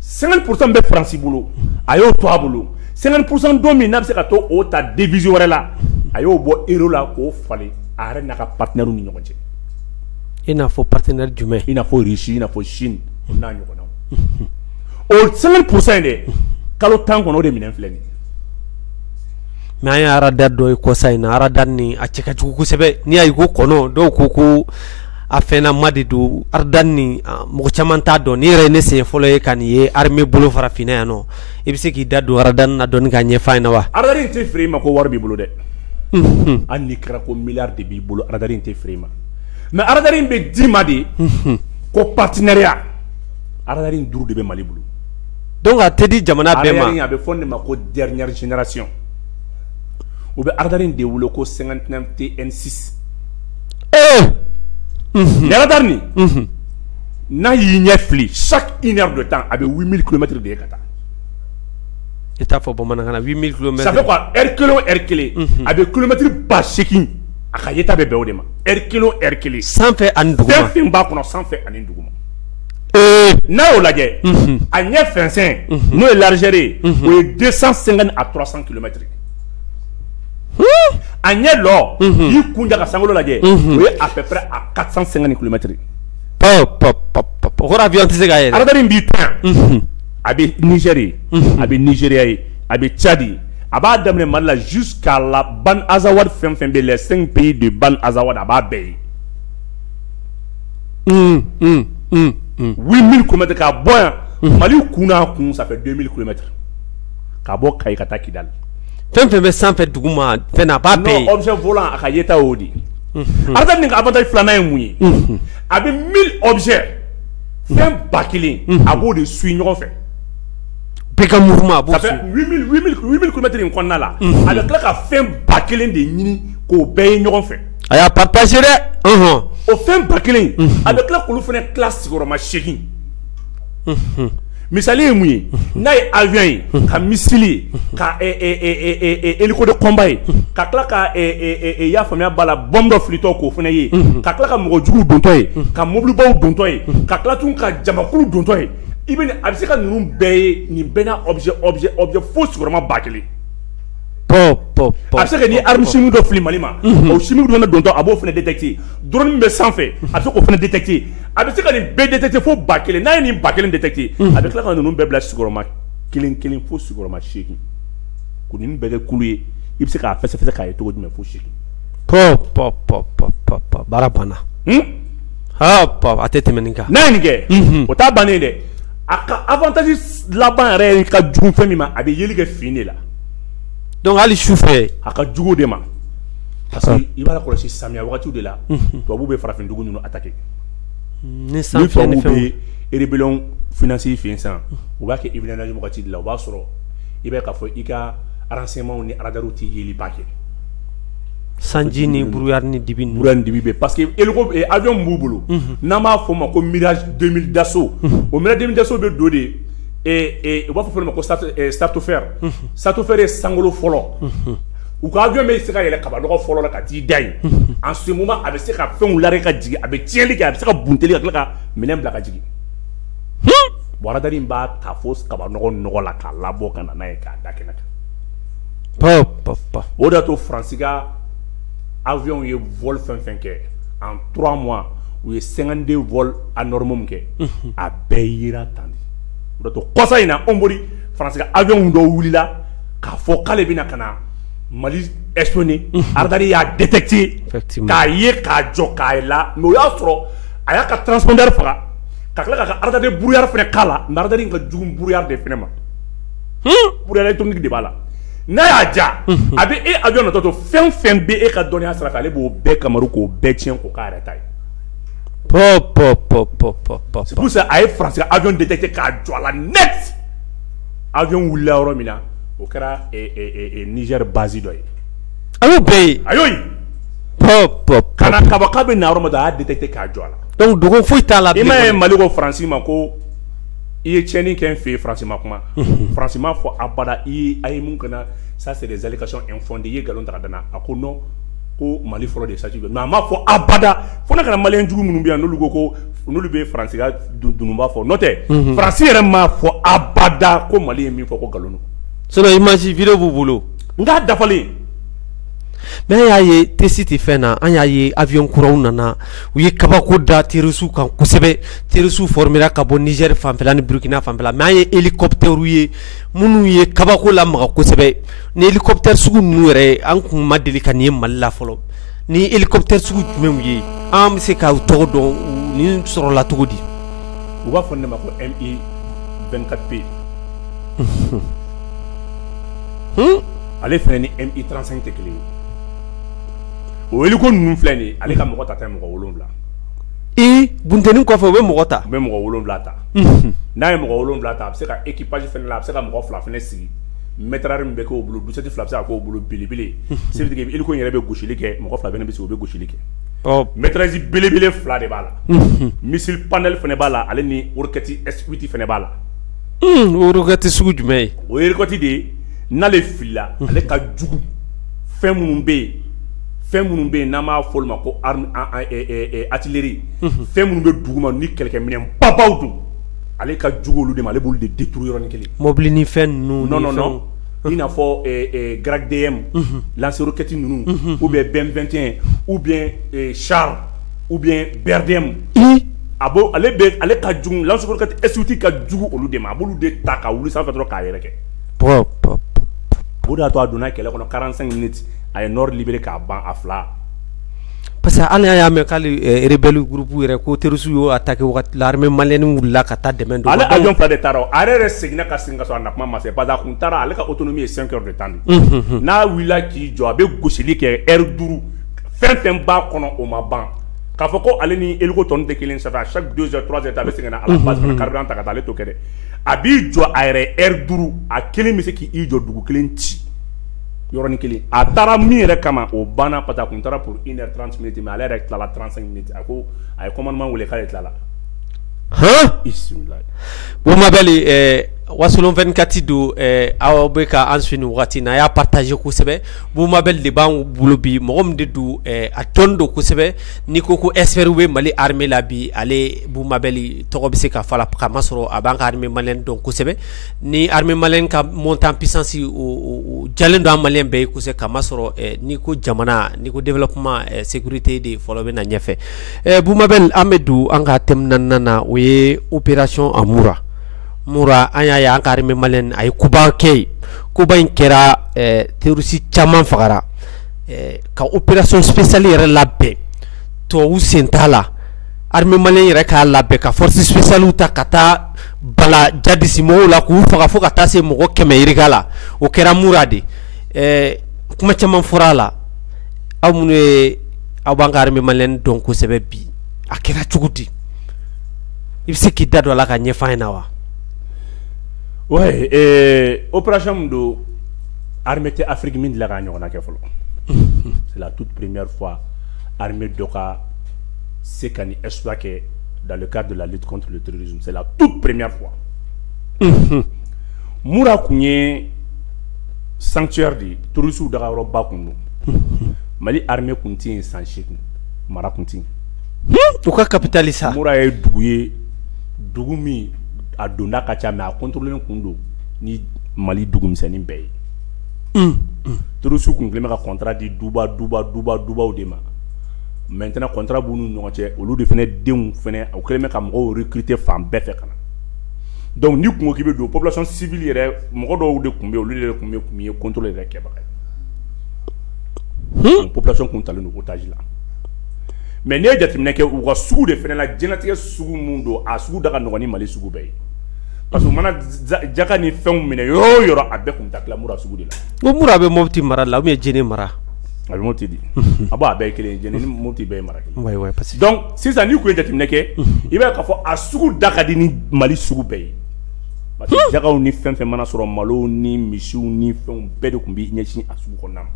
50% bɛ France bolo a y'o to a bolo 50% don min n'a bɛ se ka to o ta division wɛrɛ la a y'o bɔ euro la k'o falen a yɛrɛ n'a ka partenaires ni ɲɔgɔn cɛ. I n'a fɔ partenaire jumɛn i n'a fɔ Russie i n'a fɔ Chine o n'a ɲɔgɔnnaw o 50% in dɛ kalo 10 kɔnɔ o de minɛn filɛ nin ye. mais an ye radar dɔ ye kɔsa in na radar ni a cɛ ka jugu kosɛbɛ n'i y'a ye ko kɔnɔ dɔw ko a fɛnnama de don radar ni mɔgɔ caman t'a dɔn n'i yɛrɛ ye ne siɲɛ fɔlɔ ye ka nin ye armée bolo farafinna yan nɔ i bɛ se k'i da don radar na dɔɔni k'a ɲɛf'a ɲɛna wa. radar in tɛ feere i ma ko wari b'i bolo dɛ hali n'i kɛra ko miliyari de b'i bolo radar in tɛ feere i ma. mais radar in bɛ d'i ma de ko partenariat radar in 5 de bɛ Mali bolo donc a tɛ di jamana bɛɛ ma radar in a bɛ fɔ nin de ma ko dernière génération u bɛ radar in de wele ko 59 TN6 nin radar nin n'a y'i ɲɛ fili chaque 1 heure de temps a bɛ 8000 km de ye ka taa i t'a fɔ bamanankan na 8000 km ça fait quoi heure kelen o heure kelen a bɛ kilomètre 8,000 a ka yeta bɛ bɛn o de ma heure kelen o heure kelen sanfɛ ani duguma fɛn fɛn b'a kɔnɔ sanfɛ ani duguma n'a y'o lajɛ a ɲɛ fɛnsɛn n'o ye largeur ye o ye 250 à 300 km a ɲɛ lɔ y'i kunja ka sankolo lajɛ o ye à peu près à 450 km o kɔrɔ avion tɛ se k'a yɛlɛ radar in b'i tɔn a bɛ Niger ye a bɛ Nigeria ye a bɛ Tchad ye a b'a daminɛ Mali la jusqu'à la Ban Azawad fɛn fɛn bɛ les 5 pays de Ban Azawad a b'a bɛɛ ye 8000 km k'a bɔ yan Mali kun n'a kun ça fait 2000 km k'a bɔ Kayi ka taa Kidali fɛn fɛn bɛ sanfɛ duguma fɛn na a b'a bɛɛ ye non objet volant a ka yeta o de radar nin ka avantage filanan ye mun ye a bɛ 1000 objets fɛn 1000 a b'o de suit ɲɔgɔn fɛ bɛɛ ka mouvement a b'o suit ça fait 8000 km in kɔnɔna la a bɛ tila ka fɛn 1000 de ɲini k'o bɛɛ ye ɲɔgɔn fɛ a y'a partager dɛ o fɛn 1000 a bɛ tila k'olu fɛnɛ tila sigiyɔrɔma 8 misali ye mun ye n'a ye avion ye ka missile ye ka hélico de combat ye ka tila ka i y'a faamuya b'a la bombe dɔ filitɔ k'o fɛnɛ ye ka tila ka mɔgɔ juguw dontɔ ye ka mobilibaw dontɔ ye ka tila tun ka jamakulu dontɔ ye i bɛ a bɛ se ka ninnu bɛɛ ye nin bɛɛ n'a objet fo sigiyɔrɔma 1000 a bɛ se ka ni arme chimique dɔ fili Mali ma o chimique dɔ dontɔ a b'o fɛnɛ détecter drone min bɛ sanfɛ a bɛ se k'o fɛnɛ détecter a bɛ se ka nin bɛɛ détecter fo 1000 n'a ye nin 1000 détecter a bɛ tila ka ninnu bɛɛ bila sigiyɔrɔma 1 fo sigiyɔrɔma 8 ko nin bɛɛ kɛ kulu ye i bɛ se k'a fɛsɛfɛsɛ k'a ye cogo jumɛn fo sini. Baara banna. A tɛ tɛmɛ nin kan. n'a ye nin kɛ o t'a bannen dɛ a ka avantage laban yɛrɛ ka jugu fɛn min ma a bɛ yeli kɛ fin de la. donc hali su fɛ a ka jugu de ma parce que i b'a kɔlɔsi samiya wagatiw de la tubabu bɛ farafin dugu ninnu attaquer ni san fiyɛ ni fɛnw fɛnw bɛ rébellion financer fin san u b'a kɛ hivernage wagati de la o b'a sɔrɔ i b'a k'a fɔ i ka renseignements ni radars tɛ yeli ba kɛ sanji ni brouillard ni dibi ninnu. brouillard ni dibi bɛ parce que avion min b'u bolo n'an b'a fɔ o ma ko Mirage 2000 Dassault o Mirage 2000 Dassault bɛ don de u b'a fɔ fɛn ma ko stratosphère stratosphère ye sankolo fɔlɔ u ka avion bɛ se ka yɛlɛ kabanɔgɔ fɔlɔ la ka t'i da yen en ce moment a bɛ se ka fɛnw lare ka jigin a bɛ tiɲɛli kɛ a bɛ se ka bunteli ka tila ka minɛn bila ka jigin bon radar in b'a ta fo kabanɔgɔ nɔgɔ la k'a labɔ ka na n'a ye k'a da kɛnɛ kan o de y'a to Faransi ka avion ye vol fɛn fɛn kɛ en 3 mois u ye 52 vols anormaux min kɛ a bɛɛ yera tan de o de y'a to kɔsa in na Ombori Faransi ka avion dɔw wulila k'a fɔ k'ale bɛna ka na Mali espionner radar y'a détecté k'a ye k'a jɔ k'a la mais o y'a sɔrɔ a y'a ka transpondeur faga ka tila k'a ka radar brouillard fɛnɛ k'a la mais radar in ka jugu brouillard de fɛnɛ ma brouillard électronique de b'a la n'a y'a ja a bɛ avion natɔ to fɛn fɛn bɛ e ka dɔnniya sira fɛ ale b'o bɛɛ kamaru k'o bɛɛ tiɲɛ k'o k'a yɛrɛ ta ye c'est pour ça a ye Faransi ka avion détecté k'a jɔ a la net avion wulila yɔrɔ min na o kɛra Niger base dɔ ye a y'o bɛɛ ye a y'o ye kana kaba k'a bɛ na yɔrɔ min na a y'a détecté k'a jɔ a la donc dogo foyi t'a la i m'a ye Mali ko Faransi ma ko i ye tiɲɛni kɛ n fɛ yen Faransi ma kuma Faransi m'a fɔ abada a ye mun kana ça c'est des allégations infondées i ye nkalon ta ka danna a ko non ko Mali fɔlɔ de ye sati bɛ mais a m'a fɔ abada fo n'a kana maliyɛn jugu minnu bɛ yan n'olu ko n'olu bɛ Faransi ka dununba fɔ n'o tɛ Faransi yɛrɛ m'a fɔ abada ko Mali ye min fɔ ko nkalon don sinon image vidéo b'u bolo n k'a dafalen mais an y'a ye test tɛ fɛn na an y'a ye avion kuraw nana u ye kabako da terroriste kan kosɛbɛ terroriste formera ka bɔ Niger fanfɛla ni Burkina fanfɛla mais an ye hélicoptère ye minnu ye kabako lamaga kosɛbɛ ni hélicoptère sugu ninnu yɛrɛ an kun ma deli ka nin ye Mali la fɔlɔ ni hélicoptère sugu jumɛnw ye an bɛ se k'u tɔgɔ dɔn nin sɔrɔla cogo di u b'a fɔ ne ma ko MI 24P ale fɛnɛ ni MI 35 tɛ kelen ye o hélico ninnu filɛ nin ye ale ka mɔgɔ ta tɛ mɔgɔ 7 buntenin kɔfɛ u bɛ mɔgɔ ta u bɛ mɔgɔ 7 ta n'a ye mɔgɔ 7 ta a bɛ se ka équipage fɛnɛ la a bɛ se ka mɔgɔ 2 fɛnɛ sigi métrage min bɛ k'o bolo 17 fila bɛ se ka k'o bolo belebele c'est à dire que hélico in yɛrɛ bɛ gosili kɛ mɔgɔ 2 fɛnɛ bɛ sigi o bɛ gosili kɛ métrage belebele 2 de b'a la missile panel fɛnɛ b'a la ale ni roquette S8 fɛnɛ b'a la o roquette sugu jumɛn ye o ye roquette de ye n'ale filila ale ka jugu fɛn minnu bɛ yen n'an b'a fɔ olu ma ko artillerie fɛn minnu bɛ duguma ni kɛlɛkɛminɛn babaw don ale ka jugu olu de ma ale b'olu de détruire yɔrɔnin kelen mobili ni fɛn ninnu non i n'a fɔ Grad DM lance roquette ninnu ou bien BM 21 ou bien char ou bien BRDM ale ka jugu lance roquette S8 ka jugu olu de ma a b'olu de ta ka wuli sanfɛ dɔrɔn k'a yɛrɛ kɛ o de y'a to a donna kɛlɛ kɔnɔ 45 minutes a ye nord libéré k'a ban a 2 parce que hali an y'a mɛn k'ale rebelle groupe yɛrɛ ko terroriste y'o attaqué wagati la armée malienne wulila ka taa dɛmɛ don ale avion 2 de taara a yɛrɛ seginna ka segin ka sɔrɔ a na kuma ma se parce que a kun taara ale ka autonomie ye 5 heures de temps de n'a wulila k'i jɔ a bɛ gosili kɛ heure 5 fɛn fɛn b'a kɔnɔ o ma ban k'a fɔ ko ale ni hélico tɔnin tɛ kelen sanfɛ à chaque 2 heures 3 heures a bɛ segin à la base fana carburant ta ka taa ale t'o kɛ dɛ a b'i jɔ a yɛrɛ heure 5 a kelen bɛ se k'i jɔ dugu kelen ci yɔrɔnin kelen a taara min yɛrɛ kama o banna parce que a kun taara pour 1h30 minutes mais ale yɛrɛ tilala 35 minutes a ko a ye commandement wele k'ale tilala Boumabel Wasolon 24 do aw bɛ ka an suit nin wagati na a y'a partager kosɛbɛ Boumabel de b'an bolo bi mɔgɔ min de don a tɔn don kosɛbɛ n'i ko ko expert bɛ Mali armée la bi ale Boumabel tɔgɔ bɛ se ka fɔ la kamasɔrɔ a b'an ka armée malienne dɔn kosɛbɛ ni armée malienne ka montant puissance o jalen don an maliyɛn bɛɛ ye kosɛbɛ kamasɔrɔ n'i ko jamana n'i ko développement sécurité de fɔlɔ bɛ na ɲɛfɛ Boumabel an bɛ don an ka thème naaninan na o ye opération Amoura an y'a ye an ka armée malienne a ye kuba kɛ yen koba in kɛra terroriste caman fagara ka opération spéciale yɛrɛ labɛn tubabu sen t'a la armée malien yɛrɛ k'a labɛn ka force spéciale ta ka taa bala jadisi mɔgɔw la k'u faga fo ka taa se mɔgɔ 100 yirika la o kɛra mura de kuma caman fɔra a la aw minnu ye aw b'an ka armée malien dɔn kosɛbɛ bi a kɛra cogo di i bɛ se k'i da don a la ka ɲɛfɔ an ɲɛna wa. Ouais, opération do armée te Afrique min la ka ɲɔgɔnna kɛ fɔlɔ. C'est la toute première fois armée dɔ ka se ka ni exploit kɛ dans le cadre de la lutte contre le terrorisme. C'est la toute première fois. Mura kun ye sanctuaire de terroristes daga yɔrɔ ba kun do. Mali armée kun ti san 8 mara kun ti. U ka capitale sa. Mura ye dugu ye dugu min a donda ka ca mais a contrôler kun do ni Mali dugu misɛnnin bɛɛ ye. Terroristes kun kɛlen bɛ ka contrat di dubaw de ma. Maintenant contrat b'u ni ɲɔgɔn cɛ olu de fɛnɛ denw fɛnɛ u kɛlen bɛ ka mɔgɔw recruter fan bɛɛ fɛ ka na. Donc ni kun ko k'i bɛ don population civile yɛrɛ mɔgɔ dɔw de kun bɛ olu de kun ye contrôle yɛrɛ kɛbaga ye. Population kun talen don otage la. Mais n'i ye jateminɛ kɛ u ka sugu de fɛnɛ la diɲɛlatigɛ sugu mun don a sugu da ka nɔgɔn ni Mali sugu bɛɛ ye. Parce que mana jaga ni fɛnw minɛ yɔrɔ o yɔrɔ a bɛɛ kun ta tila Mura sugu de la. Ko Mura bɛ Mopti mara la ou bien Djéné mara. A bɛ Mopti di. A b'a bɛɛ ye kelen ye Djéné ni Mopti bɛɛ ye mara kelen. Ouais ouais parce que donc sisan n'i kun ye jateminɛ kɛ i b'a ye k'a fɔ a sugu da ka di ni Mali sugu bɛɛ ye. Parce que jagaw ni fɛn fɛn mana sɔrɔ malo ni misiw ni fɛnw bɛɛ de kun bɛ ɲɛsin a sugu kɔnɔna ma.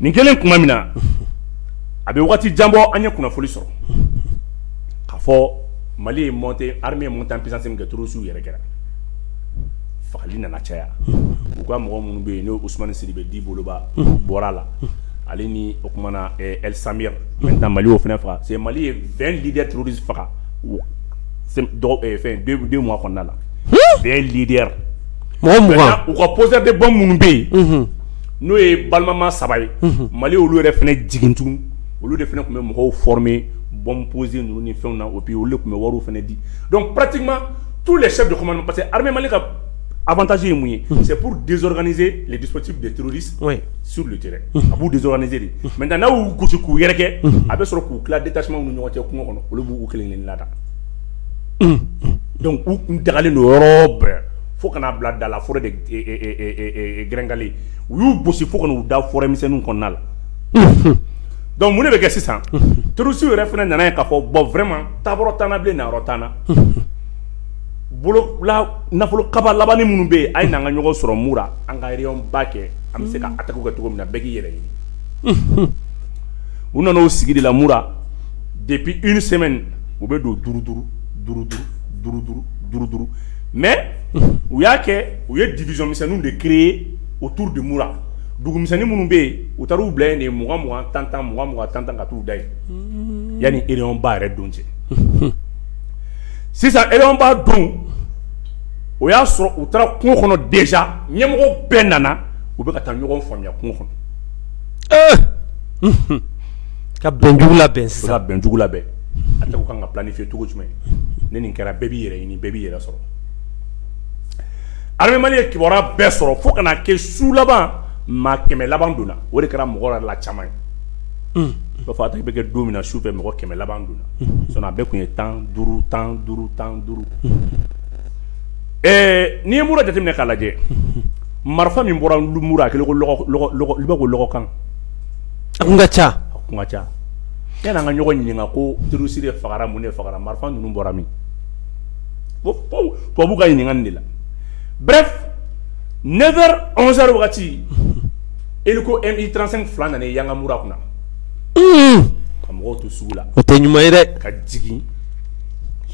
Nin kelen kuma min na a bɛ waati jan bɔ an ye kunnafoni sɔrɔ k'a fɔ Mali ye monté armée monté en puissance min kɛ terroristes yɛrɛ kɛra fagali nana caya u ka mɔgɔ minnu bɛ yen n'o Ousmane Sidibé di boloba bɔra la ale ni o kumana El Samir maintenant Mali y'o fɛnɛ faga c'est Mali ye 20 leaders terroristes faga fɛn 2 mois kɔnɔna la 20 leaders mɔgɔ 20 u ka poseur de bombe minnu bɛ yen n'o ye balimama 3 ye Mali olu yɛrɛ fɛnɛ jigin tugun olu de fɛnɛ tun bɛ mɔgɔw former bombe posée ninnu ni fɛnw na et puis olu de tun bɛ wariw fɛnɛ di donc pratiquement tous les chefs de commandement parce que armée Mali ka avantage ye mun ye c'est pour désorganiser les dispositifs des terroristes sur le terrain a b'u désorganiser de maintenant n'a y'u gosi k'u yɛrɛ kɛ a bɛ sɔrɔ k'u tila détachement ni ɲɔgɔn cɛ kungo kɔnɔ olu b'u kelen-kelen lada donc u dagalen don yɔrɔ bɛɛ fo kana bila da la forêt de Grengale u y'u gosi fo kana u da forêt misɛnninw kɔnɔna la donc mun de bɛ kɛ sisan terroristes yɛrɛ fɛnɛ nana ye k'a fɔ bon vraiment taabolo t'an na bilen nayɔrɔ t'an na bolo la nafolo kaba labani minnu bɛ yen a ye n'an ka ɲɔgɔn sɔrɔ Mura an ka réunion ba kɛ an bɛ se ka attaque kɛ cogo min na bɛɛ k'i yɛrɛ ɲini u nana o sigi de la Mura depuis une semaine u bɛ don duuru mais u y'a kɛ u ye division misɛnninw de créer autour de Mura dugu misɛnnin minnu bɛ yen u taara u bila yen de 20 tan ka t'u da yen yanni réunion ba yɛrɛ don cɛ sisan réunion ba don o y'a sɔrɔ u taara kungo kɔnɔ déjà ɲɛmɔgɔ bɛɛ nana u bɛ ka taa ɲɔgɔn faamuya kungo kɔnɔ ka bɛnjugu labɛn sisan ka bɛnjugu labɛn a tɛ kan ka planifier cogo jumɛn ne nin kɛra bɛɛ b'i yɛrɛ ɲini bɛɛ b'i yɛrɛ sɔrɔ armée Mali ye kibaruya bɛɛ sɔrɔ fo kana kɛ su laban maa 100 laban donna o de kɛra mɔgɔ yɛrɛ la caman ye b'a fɔ attaque bɛ kɛ don min na su fɛ mɔgɔ 100 laban donna sinon a bɛɛ kun ye 15 n'i ye Mura jateminɛ k'a lajɛ marifa min bɔra Mura a kɛlen ko lɔgɔkan a kun ka ca yanni an ka ɲɔgɔn ɲininka ko terroriste de fagara mun de fagara marifa ninnu bɔra min tubabu ka ɲininka nin de la bref 9h 11h wagati hélico Mi-35 fila nana ye yanga Mura kunna ka mɔgɔw to sugu la o tɛ ɲuman ye dɛ ka jigin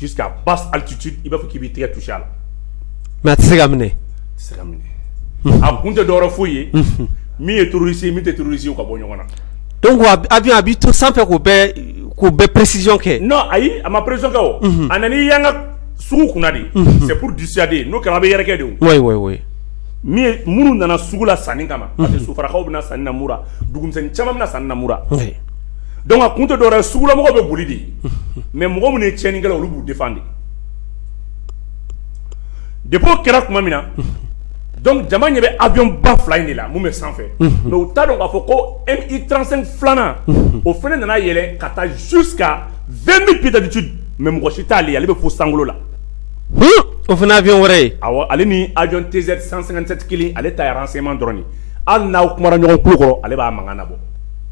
jusqu'à basse altitude i b'a fɔ k'i b'i tɛgɛ toucher a la mais a tɛ se ka minɛ a kun tɛ dɔwɛrɛ foyi ye min ye terroriste ye min tɛ terroriste ye u ka bɔ ɲɔgɔn na donc avion a b'i to sanfɛ k'o bɛɛ précision kɛ non ayi a ma précision kɛ o a nana i yanga sugu kunna de c'est pour dissuader n'o kɛra a bɛ yɛrɛkɛ de o oui minnu nana sugu la sanni kama parce que sofarakaw bɛna sanni na Mura dugumisɛnnin caman bɛna sanni na Mura donc a kun tɛ dɔwɛrɛ ye sugulamɔgɔw bɛ boli de mais mɔgɔ minnu ye tiɲɛnikɛla olu b'u défendre depuis kɛra kuma min na donc jama ɲɛ bɛ avion ba fila in de la mun bɛ sanfɛ mais u t'a dɔn k'a fɔ ko Mi-35 filanan o fana nana yɛlɛ ka taa jusqu'à 20 000 pieds d'altitude mais mɔgɔ si t'ale ale bɛ fo sankolo la o fana avion wɛrɛ ye awɔ ale ni avion TZ 157 kelen ale ta ye renseignement dɔrɔn de hali n'aw kumara ɲɔgɔn kulo kɔrɔ ale b'a mankan labɔ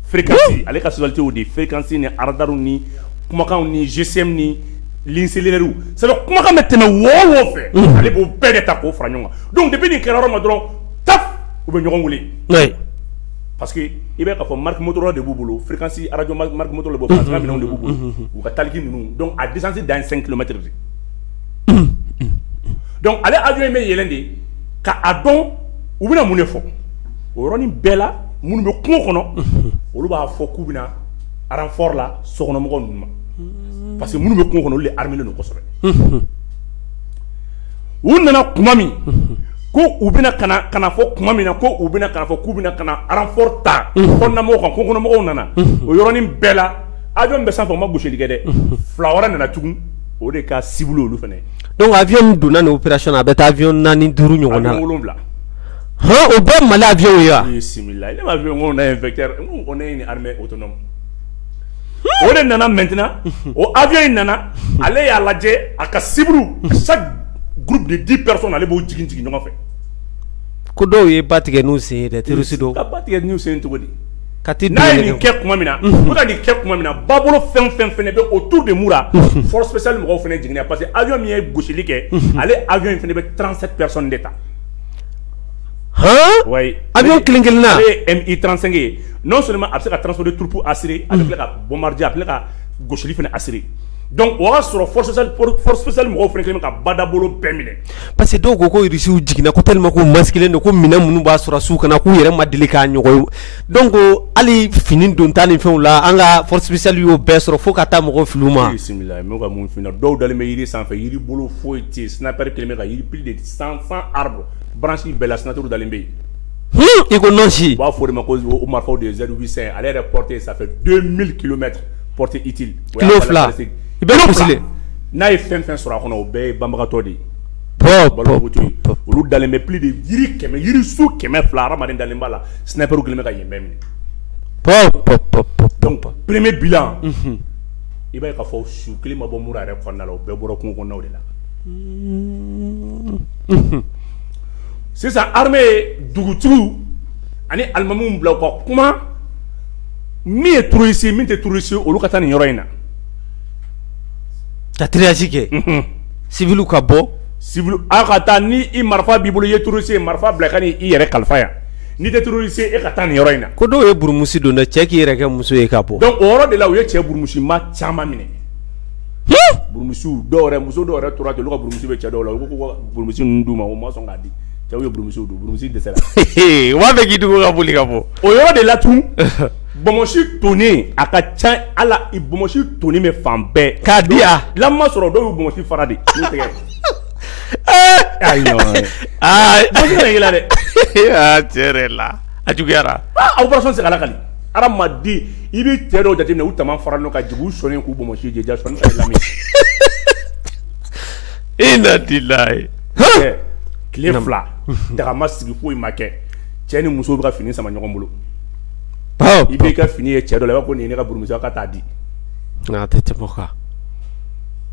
fréquence ale ka société o de fréquence ni radar ni kumakanw ni GSM ni ligne cellulaire c'est donc kumakan bɛ tɛmɛ wo fɛ ale b'o bɛɛ de ta k'o fara ɲɔgɔn kan donc depuis nin kɛra yɔrɔ ma dɔrɔn taf u bɛ ɲɔgɔn wele parce que i bɛ k'a fɔ marque moteur de b'u bolo fréquence radio marque moteur de b'u bolo transfert minɛnw de b'u bolo u ka taliki ninnu donc a distance dan 5 km de donc ale avion in bɛ yɛlɛn de ka a dɔn u bɛna mun de fɔ o yɔrɔnin bɛɛ la minnu bɛ kungo kɔnɔ olu b'a fɔ k'u bɛna renfort la sokɔnɔmɔgɔw ninnu ma parce que minnu bɛ kungo kɔnɔ olu de armé don kosɛbɛ u nana kuma min ko u bɛna kana fɔ kuma min na ko u bɛna kana fɔ k'u bɛna kana renfort ta kɔnɔnamɔgɔw kan kɔnɔmɔgɔw nana o yɔrɔnin bɛɛ la avion bɛ sanfɛ o ma gosili kɛ dɛ fila wɛrɛ nana tugun o de ka cible olu fɛnɛ donc avion donna ni opération a bɛ taa avion 4 5 ɲɔgɔn na avion 7 o bɛɛ Mali avion ye wa bismillah ne ma avion on a un vecteur on est une armée autonome o de nana maintenant o avion in nana ale y'a lajɛ a ka cible chaque groupe de 10 personnes ale b'o jigin ɲɔgɔn fɛ ko dɔw ye ba tigɛ n'u sen ye dɛ terroriste dɔw ka ba tigɛ n'u sen cogo di ka ti n'a ye nin kɛ kuma min na o ka nin kɛ kuma min na babolo fɛn fɛnɛ bɛ autour de Moura force spéciale mɔgɔw fɛnɛ jiginna parce que avion min ye gosili kɛ ale avion in fɛnɛ bɛ 37 personnes de ta ouais avion kelen na ale Mi-35 ye non seulement a bɛ se ka transport de troupes assuré a bɛ tila ka bombardier a bɛ tila ka gosili fɛnɛ assuré donc o y'a sɔrɔ force spéciale mɔgɔw fɛnɛ kɛlen bɛ ka badabolo bɛɛ minɛ parce que dɔw ko Rusiw jiginna ko tellement ko masquelen don ko minɛn minnu b'a sɔrɔ su kana k'u yɛrɛ ma deli k'a ɲɔgɔn ye donc hali fini don ta ni fɛnw la an ka force spéciale y'o bɛɛ sɔrɔ fo ka taa mɔgɔw fili u ma bismillah m'o ka mun fina dɔw dalen bɛ yiri sanfɛ yiri bolo foyi tɛ sniper kelen bɛ ka yiri plus de 100 arbres branches bɛɛ la sniper dalen bɛ yen i ko nɔnsi u b'a fɔ o de ma ko o marifaw de Z800 ale yɛrɛ portée ça fait 2000 km portée utile kilo fila i bɛ kusile n'a ye fɛn fɛn sɔrɔ a kɔnɔ o bɛɛ ye banbagatɔ de ye olu dalen bɛ plus de yiri kɛmɛ yiri su 200 hadamaden dalen b'a la sniper kelen bɛ ka yen bɛɛ minɛ donc premier bilan i b'a ye k'a fɔ su kelen ma bɔ Moura yɛrɛ kɔnɔna la o bɛɛ bɔra kungo kɔnɔnaw de la sisan armée ye dugutigiw ani alimamiw bila u ka kuma min ye terroriste ye min tɛ terroriste ye olu ka taa nin yɔrɔ in na ka triage kɛ civil ka bɔ civil a ka taa ni i marifa b'i bolo i ye terroriste ye marifa bila ka ni i yɛrɛ kalifa yan n'i tɛ terroriste ye e ka taa nin yɔrɔ in na ko dɔw ye burumusi don dɛ cɛ k'i yɛrɛ kɛ muso ye ka bɔ donc o yɔrɔ de la u ye cɛ burumusi ma caman minɛ burumusiw dɔw yɛrɛ muso dɔw yɛrɛ tora ten olu ka burumusi bɛ cɛ dɔw la u ko ko burumusi ninnu d'u ma o ma sɔn k'a di cɛw ye burumusiw don burumusi dɛsɛra u b'a fɛ k'i dugu ka boli ka bɔ o yɔrɔ de la tun bɔnmɔsi tonnen a ka ca ala bɔnmɔsi tonnen bɛ fan bɛɛ k'a di yan lamɔ sɔrɔ dɔw y'u bɔnmɔsi fara de n'u tɛgɛ ayi bɔnmɔsi na yɛlɛ dɛ tiɲɛ yɛrɛ la a juguyara opération segala kali hadamaden i bɛ cɛ dɔw jateminɛ u tama fara ɲɔgɔn kan jigi u sɔnnen k'u bɔnmɔsi jɛja sɔnni ka lamɛn i na di la ye tile fila dagama sigi foyi ma kɛ cɛ ni muso bɛ ka fini sama ɲɔgɔn bolo i b'i ka fini ye cɛ dɔ la i b'a fɔ nin ye ne ka burumuso ka taa di a tɛ tɛmɛ o kan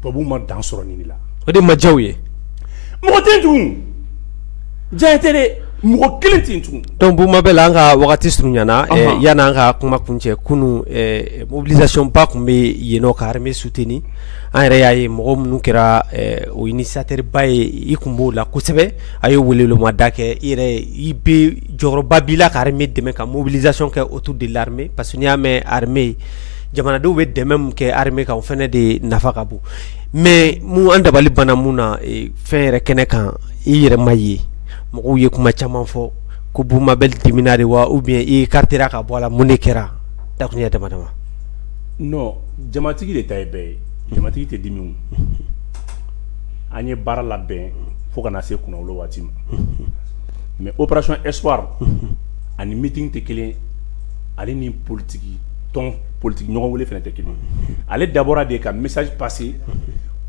tubabuw ma dan sɔrɔ nin de la o de ma diyaw ye mɔgɔ tɛ tugun diya tɛ dɛ mɔgɔ kelen tɛ tugun donc Buma Bɛɛ an ka wagati surunyana yanni an ka kuma kuncɛ kunun mobilisation ba tun bɛ yen nɔ ka armée soutenir an yɛrɛ y'a ye mɔgɔ minnu kɛra o initiateur ba ye i kun b'o la kosɛbɛ a ye welewelema kɛ i yɛrɛ i bɛ jɔyɔrɔba b'i la ka armée dɛmɛ ka mobilisation kɛ autour de l'armée parce que n'i y'a mɛn armée jamanadenw bɛ dɛmɛ min kɛ armée kan o fana de nafa ka bon mais mun an dabali banna mun na fɛn yɛrɛ kɛnɛ kan i yɛrɛ ma ye mɔgɔw ye kuma caman fɔ ko Buma Bɛɛ dimina de wa ou bien i kartera ka bɔ a la mun de kɛra dakuruɲɛ dama dama non jamatigi de ta ye bɛɛ ye jamatigi tɛ dimi o an ye baara labɛn fo ka na se kunnawolo waati ma mais opération espoir ani meeting tɛ kelen ale ni politique tɔn politique ɲɔgɔn wele fana tɛ kelen ale dabɔra de ka message passer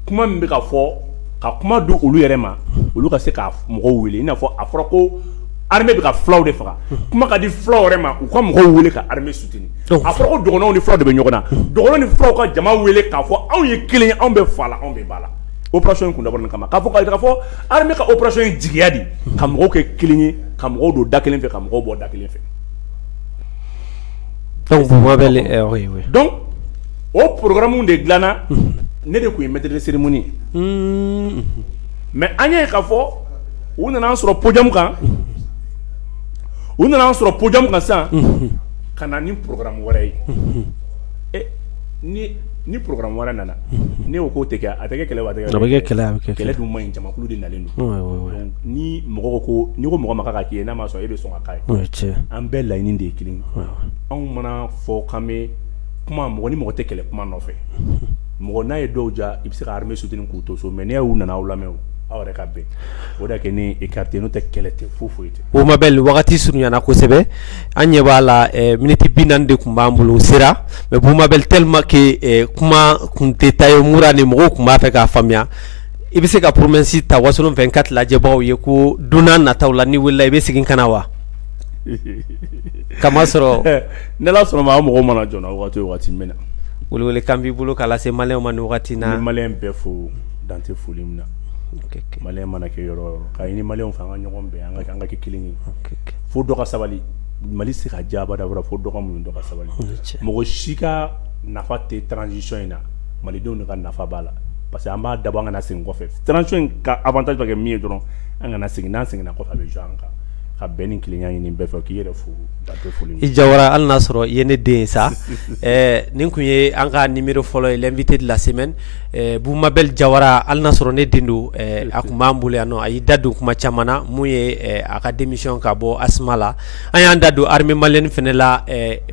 kuma min bɛ ka fɔ ka kuma du olu yɛrɛ ma olu ka se ka mɔgɔw wele i n'a fɔ a fɔra ko armée bɛ ka fulaw de faga kuma ka di fulaw yɛrɛ ma u ka mɔgɔw wele ka armée soutenir a fɔra ko dɔgɔnɔnw ni fulaw de bɛ ɲɔgɔn na dɔgɔnɔn ni fulaw ka jama wele k'a fɔ anw ye kelen ye anw bɛ fa la anw bɛ ba la opération in kun dabɔra nin kama k'a fɔ armée ka opération in jigiya di ka mɔgɔw kɛ kelen ye ka mɔgɔw don da kelen fɛ ka mɔgɔw bɔ da kelen fɛ donc Bouma Bel oui donc o programme de dilanna ne de kun ye maître de cérémonie mais an y'a ye k'a fɔ u nana an sɔrɔ podium kan sisan ka na ni programme wɛrɛ ye ni programme wɛrɛ nana ne ko k'o tɛ kɛ a tɛ kɛ kɛlɛ wa a tɛ kɛ kɛlɛ dun man ɲi jamakulu de nalen don ni mɔgɔ ko n'i ko mɔgɔ ma k'a k'i ye n'a ma sɔn e bɛ sɔn ka k'a ye an bɛɛ laɲini de ye kelen anw mana fɔ k'an bɛ kuma mɔgɔ ni mɔgɔ tɛ kɛlɛ kuma nɔfɛ mɔgɔ n'a ye dɔw ja i bɛ se ka armée soutenir k'u to so mais n'i y'u nana aw lamɛn aw yɛrɛ ka bɛn o de kɛ ni écarté n'o tɛ kɛlɛ tɛ foyi tɛ. Bouma Bel wagati surunyana kosɛbɛ an ɲɛ b'a la miniti 40 de tun b'an bolo sera mais Bouma Bel tellement que kuma kun tɛ taa ye mura ni mɔgɔw tun b'a fɛ k'a faamuya i bɛ se ka promesse ta Wasolon 24 lajɛbagaw ye ko don n'a nataw la ni wulila i bɛ segin ka na wa. Kama sɔrɔ n'Ala sɔnna ma mɔgɔw mana jɔ n na wagati n bɛ na. Welewelekan b'i bolo k'a lase maliyɛnw ma nin wagati in na. N bɛ maliyɛn bɛɛ fo dan tɛ foli min na. Maliyɛn mana kɛ yɔrɔ o yɔrɔ k'a ɲini maliyɛnw fɛ an ka ɲɔgɔn bɛn an ka kɛ kelen ye fo dɔ ka sabali Mali se ka diya abada fo dɔ ka muɲu dɔ ka sabali mɔgɔ si ka nafa tɛ transition in na malidenw de ka nafa b'a la parce que an b'a dabɔ an kana segin kɔfɛ transition in ka avantage bɛ kɛ min ye dɔrɔn an kana segin n'an seginna kɔfɛ a bɛ jouer an kan ka bɛn ni kelenya ɲini bɛɛ fɛ k'i yɛrɛ fo dan tɛ foli i Jawara hali n'a sɔrɔ i ye ne den ye sa nin kun ye an ka numéro fɔlɔ ye l'invité de la semaine Bouma Bel Jawara hali n'a sɔrɔ ne den don a kun b'an bolo yan nɔ a y'i da don kuma caman na mun ye a ka démission ka bɔ ASMA la an y'an da don armée malienne fɛnɛ la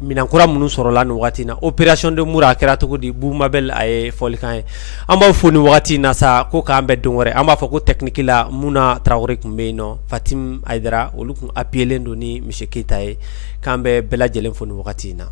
minankura minnu sɔrɔla nin wagati in na opération de Moura a kɛra cogo di Bouma Bel a ye fɔlikan ye an b'aw fo nin wagati in na sa ko k'an bɛn don wɛrɛ an b'a fɔ ko technique la Muna Traoré kun bɛ yen nɔ Fatim Aidara olu kun appuyé len don ni monsieur Keita ye k'an bɛ bɛɛ lajɛlen fo nin wagati in na.